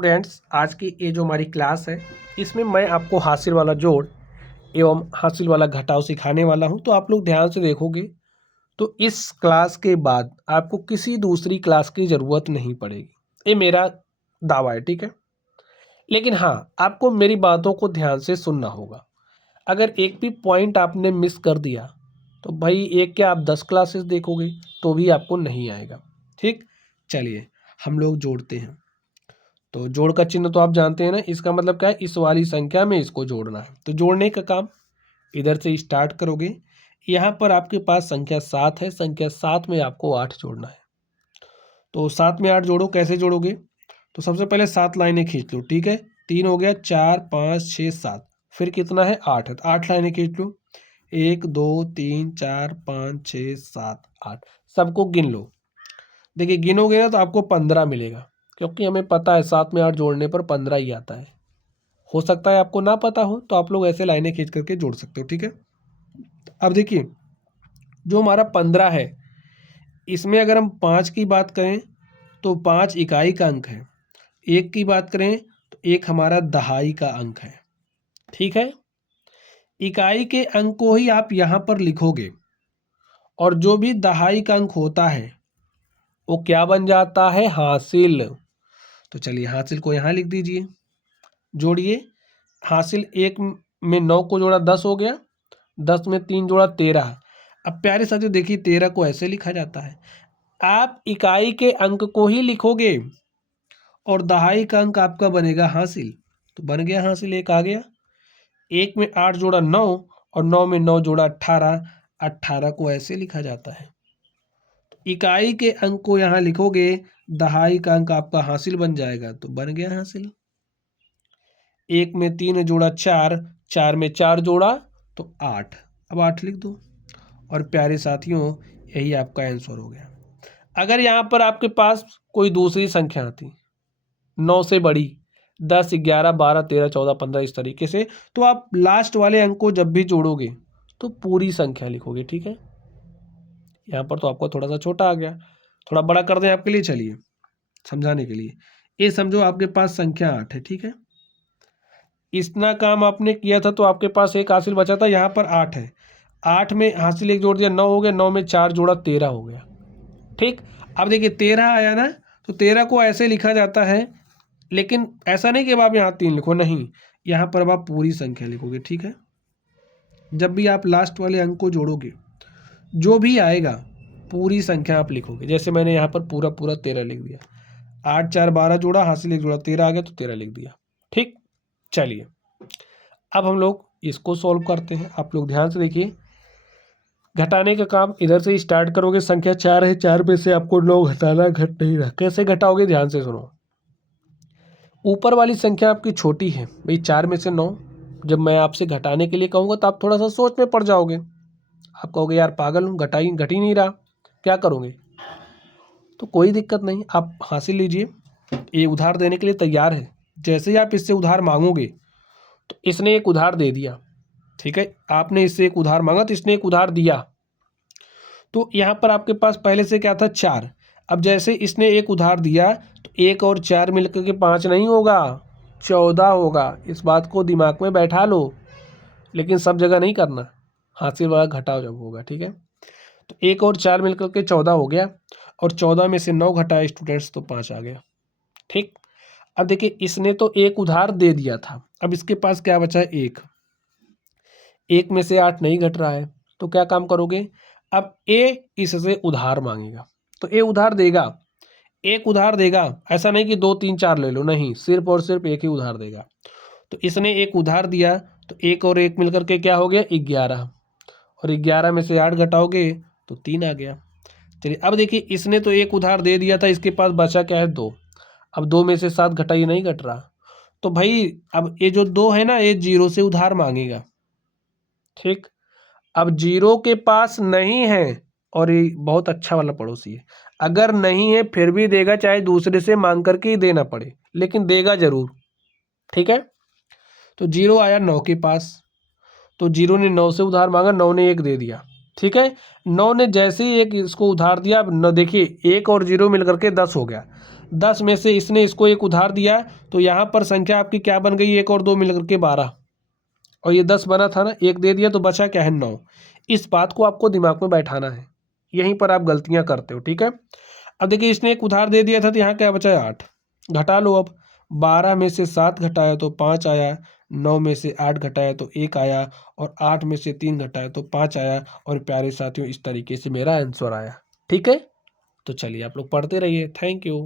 Students, आज की ये जो हमारी क्लास है इसमें मैं आपको हासिल वाला जोड़ एवं हासिल वाला घटाव सिखाने वाला हूं। तो आप लोग ध्यान से देखोगे तो इस क्लास के बाद आपको किसी दूसरी क्लास की ज़रूरत नहीं पड़ेगी। ये मेरा दावा है, ठीक है। लेकिन हाँ, आपको मेरी बातों को ध्यान से सुनना होगा। अगर एक भी पॉइंट आपने मिस कर दिया तो भाई एक क्या आप 10 क्लासेस देखोगे तो भी आपको नहीं आएगा। ठीक, चलिए हम लोग जोड़ते हैं। तो जोड़ का चिन्ह तो आप जानते हैं ना, इसका मतलब क्या है, इस वाली संख्या में इसको जोड़ना है। तो जोड़ने का काम इधर से स्टार्ट करोगे। यहाँ पर आपके पास संख्या 7 है, संख्या 7 में आपको 8 जोड़ना है। तो 7 में 8 जोड़ो, कैसे जोड़ोगे? तो सबसे पहले 7 लाइनें खींच लो, ठीक है। 3 हो गया, 4 5 6 7, फिर कितना है 8 है, तो 8 लाइनें खींच लो। 1 2 3 4 5 6 7 8, सबको गिन लो। देखिए गिनोगे ना तो आपको 15 मिलेगा, क्योंकि हमें पता है 7 में 8 जोड़ने पर 15 ही आता है। हो सकता है आपको ना पता हो, तो आप लोग ऐसे लाइनें खींच करके जोड़ सकते हो, ठीक है। अब देखिए जो हमारा 15 है, इसमें अगर हम 5 की बात करें तो 5 इकाई का अंक है। 1 की बात करें तो 1 हमारा दहाई का अंक है, ठीक है। इकाई के अंक को ही आप यहाँ पर लिखोगे और जो भी दहाई का अंक होता है वो क्या बन जाता है, हासिल। तो चलिए हासिल को यहाँ लिख दीजिए, जोड़िए। हासिल 1 में 9 को जोड़ा 10 हो गया, 10 में 3 जोड़ा 13। अब प्यारे साथियों देखिए 13 को ऐसे लिखा जाता है, आप इकाई के अंक को ही लिखोगे और दहाई का अंक आपका बनेगा हासिल। तो बन गया हासिल, एक आ गया। 1 में 8 जोड़ा 9 और 9 में 9 जोड़ा 18, 18 को ऐसे लिखा जाता है। इकाई के अंक को यहाँ लिखोगे, दहाई का अंक आपका हासिल बन जाएगा, तो बन गया हासिल। 1 में 3 जोड़ा 4, 4 में 4 जोड़ा तो 8, अब 8 लिख दो। और प्यारे साथियों यही आपका आंसर हो गया। अगर यहाँ पर आपके पास कोई दूसरी संख्या आती 9 से बड़ी, 10 11 12 13 14 15 इस तरीके से, तो आप लास्ट वाले अंक को जब भी जोड़ोगे तो पूरी संख्या लिखोगे, ठीक है। यहाँ पर तो आपको थोड़ा सा छोटा आ गया, थोड़ा बड़ा कर दें आपके लिए, चलिए समझाने के लिए। ये समझो आपके पास संख्या 8 है, ठीक है। इतना काम आपने किया था तो आपके पास एक हासिल बचा था, यहाँ पर 8 है। 8 में हासिल एक जोड़ दिया, 9 हो गया, 9 में 4 जोड़ा 13 हो गया, ठीक। अब देखिए 13 आया ना, तो 13 को ऐसे लिखा जाता है, लेकिन ऐसा नहीं कि अब आप यहाँ 3 लिखो, नहीं, यहाँ पर अब आप पूरी संख्या लिखोगे, ठीक है। जब भी आप लास्ट वाले अंक को जोड़ोगे जो भी आएगा पूरी संख्या आप लिखोगे। जैसे मैंने यहाँ पर पूरा पूरा 13 लिख दिया, 8 4 12 जोड़ा, हासिल एक जोड़ा 13 आ गया तो 13 लिख दिया, ठीक। चलिए अब हम लोग इसको सॉल्व करते हैं। आप लोग ध्यान से देखिए, घटाने का काम इधर से स्टार्ट करोगे। संख्या 4 है, 4 में से आपको 9 घटाना, घट नहीं रहा, कैसे घटाओगे ध्यान से सुनो। ऊपर वाली संख्या आपकी छोटी है भाई, 4 में से 9, जब मैं आपसे घटाने के लिए कहूँगा तो आप थोड़ा सा सोच में पड़ जाओगे। आप कहोगे यार पागल हूँ, घट ही नहीं रहा, क्या करोगे। तो कोई दिक्कत नहीं, आप हासिल लीजिए, ये उधार देने के लिए तैयार है। जैसे ही आप इससे उधार मांगोगे तो इसने एक उधार दे दिया, ठीक है। आपने इससे एक उधार मांगा तो इसने एक उधार दिया, तो यहाँ पर आपके पास पहले से क्या था 4। अब जैसे इसने एक उधार दिया तो 1 और 4 मिलकर के 5 नहीं होगा, 14 होगा। इस बात को दिमाग में बैठा लो, लेकिन सब जगह नहीं करना, हासिल वाला घटाव जब होगा, ठीक है। तो 1 और 4 मिलकर के 14 हो गया, और 14 में से 9 घटाए स्टूडेंट्स तो 5 आ गया, ठीक। अब देखिए इसने तो एक उधार दे दिया था, अब इसके पास क्या बचा है, 1। 1 में से 8 नहीं घट रहा है, तो क्या काम करोगे, अब ए इससे उधार मांगेगा तो ए उधार देगा, एक उधार देगा। ऐसा नहीं कि 2 3 4 ले लो, नहीं, सिर्फ और सिर्फ एक ही उधार देगा। तो इसने एक उधार दिया तो 1 और 1 मिलकर के क्या हो गया, 11, और 11 में से 8 घटाओगे तो 3 आ गया। चलिए अब देखिए इसने तो एक उधार दे दिया था, इसके पास बचा क्या है, 2। अब 2 में से 7 घटाइए, नहीं घट रहा, तो भाई अब ये जो 2 है ना, ये 0 से उधार मांगेगा, ठीक। अब 0 के पास नहीं है, और ये बहुत अच्छा वाला पड़ोसी है, अगर नहीं है फिर भी देगा, चाहे दूसरे से मांग करके ही देना पड़े, लेकिन देगा जरूर, ठीक है। तो 0 आया 9 के पास, तो 0 ने 9 से उधार मांगा, 9 ने 1 दे दिया, ठीक है। 9 ने जैसे ही एक इसको उधार दिया, अब न देखिए 1 और 0 मिलकर के 10 हो गया। 10 में से इसने इसको एक उधार दिया, तो यहाँ पर संख्या आपकी क्या बन गई, 1 और 2 मिलकर के 12, और ये 10 बना था ना, एक दे दिया तो बचा क्या है 9। इस बात को आपको दिमाग में बैठाना है, यहीं पर आप गलतियां करते हो, ठीक है। अब देखिए इसने एक उधार दे दिया था, तो यहाँ क्या बचा है 8, घटा लो अब। 12 में से 7 घटाया तो 5 आया, 9 में से 8 घटाया तो 1 आया, और 8 में से 3 घटाया तो 5 आया। और प्यारे साथियों, इस तरीके से मेरा आंसर आया, ठीक है। तो चलिए आप लोग पढ़ते रहिए, थैंक यू।